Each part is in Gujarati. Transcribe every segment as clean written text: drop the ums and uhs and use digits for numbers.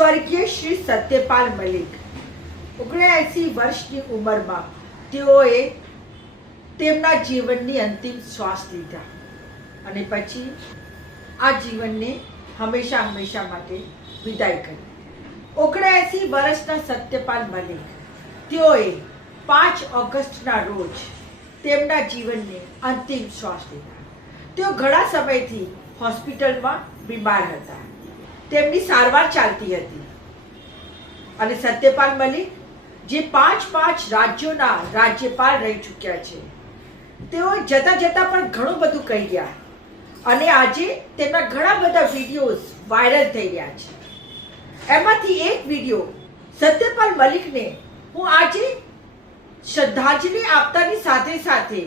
સ્વર્ગીય શ્રી સત્યપાલ મલિક 79 વર્ષની ઉંમરમાં તેઓએ તેમના જીવનની અંતિમ શ્વાસ લીધા અને પછી આ જીવનને હંમેશા હંમેશા માટે વિદાય કરી. 79 વર્ષના સત્યપાલ મલિક તેઓએ 5 ઓગસ્ટના રોજ તેમના જીવનને અંતિમ શ્વાસ લીધા. તેઓ ઘણા સમયથી હોસ્પિટલમાં બીમાર હતા. તેમની સારવાર ચાલતી હતી અને સત્યપાલ મલિક જે 5 રાજ્યોના રાજ્યપાલ રહી ચૂક્યા છે, તેઓ જતા જતા પણ ઘણું બધું કહી ગયા અને આજે તેમના ઘણા બધા વિડીયોઝ વાયરલ થઈ રહ્યા છે. એમાંથી એક વિડીયો સત્યપાલ મલિકને હું આજે શ્રદ્ધાંજલિ આપતાની સાથે સાથે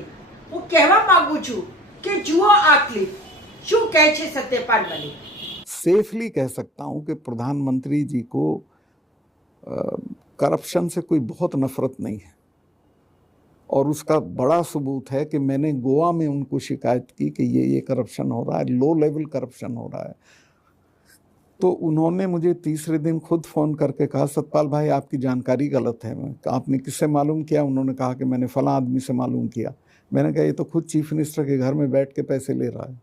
હું કહેવા માંગુ છું કે જુઓ આ ક્લિપ. શું કહે છે સત્યપાલ મલિક? सेफली कह सकता हूँ कि प्रधानमंत्री जी को करप्शन से कोई बहुत नफरत नहीं है और उसका बड़ा सबूत है कि मैंने गोवा में उनको शिकायत की कि ये करप्शन हो रहा है, लो लेवल करप्शन हो रहा है. तो उन्होंने मुझे तीसरे दिन खुद फ़ोन करके कहा, सतपाल भाई आपकी जानकारी गलत है. मैं आपने किससे मालूम किया? उन्होंने कहा कि मैंने फला आदमी से मालूम किया. मैंने कहा ये तो खुद चीफ मिनिस्टर के घर में बैठ के पैसे ले रहा है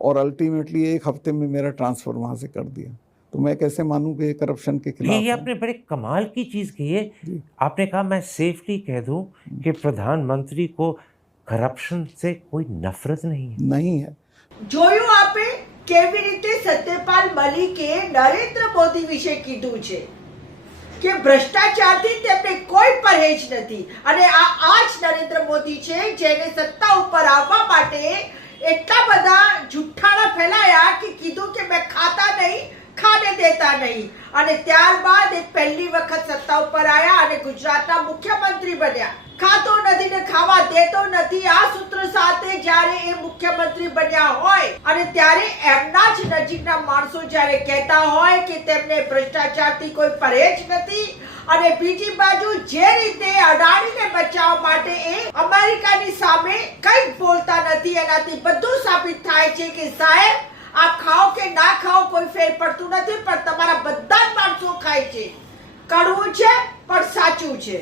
और अल्टीमेटली 1 हफ्ते में मेरा ट्रांसफ़र वहाँ से कर दिया. तो मैं कैसे मानूं कि ये करप्शन के खिलाफ ये आपने बड़े कमाल की चीज़ की है. आपने कहा मैं सेफली कह दूं कि प्रधानमंत्री को करप्शन से कोई नफरत नहीं है. જોયું આપે કેવી રીતે સત્યપાલ મલિકે નરેન્દ્ર મોદી વિશે કીધું છે કે ભ્રષ્ટાચારથી તેમને કોઈ પरहेज નથી અને આ જ નરેન્દ્ર મોદી છે જેને સત્તા ઉપર આવવા માટે એટલા બધા જુઠ્ઠાણા ફેલાયા કે કીધું કે મેં ખાતા નહીં, ખાને દેતા નહીં અને ત્યારબાદ એ પહેલી વખત સત્તા ઉપર આવ્યા અને ગુજરાતના મુખ્યમંત્રી બન્યા. ખાતો નથી ને ખાવા દેતો નથી, આ સૂત્ર સાથે જ્યારે એ મુખ્યમંત્રી બન્યા હોય અને ત્યારે એમના જ નજીકના માણસો જ્યારે કહેતા હોય કે તેમને ભ્રષ્ટાચારથી કોઈ પरहेજ નથી અને બીજી બાજુ જે રીતે અડાણીને બચાવવા માટે એ અમેરિકાની સામે કંઈ બોલતા નથી, એનાથી બધું સાબિત થાય છે કે સાહેબ આપ ખાઓ કે ના ખાઓ કોઈ ફેર પડતું નથી, પણ તમારા બધા જ માણસો ખાય છે. કડવું છે પણ સાચું છે.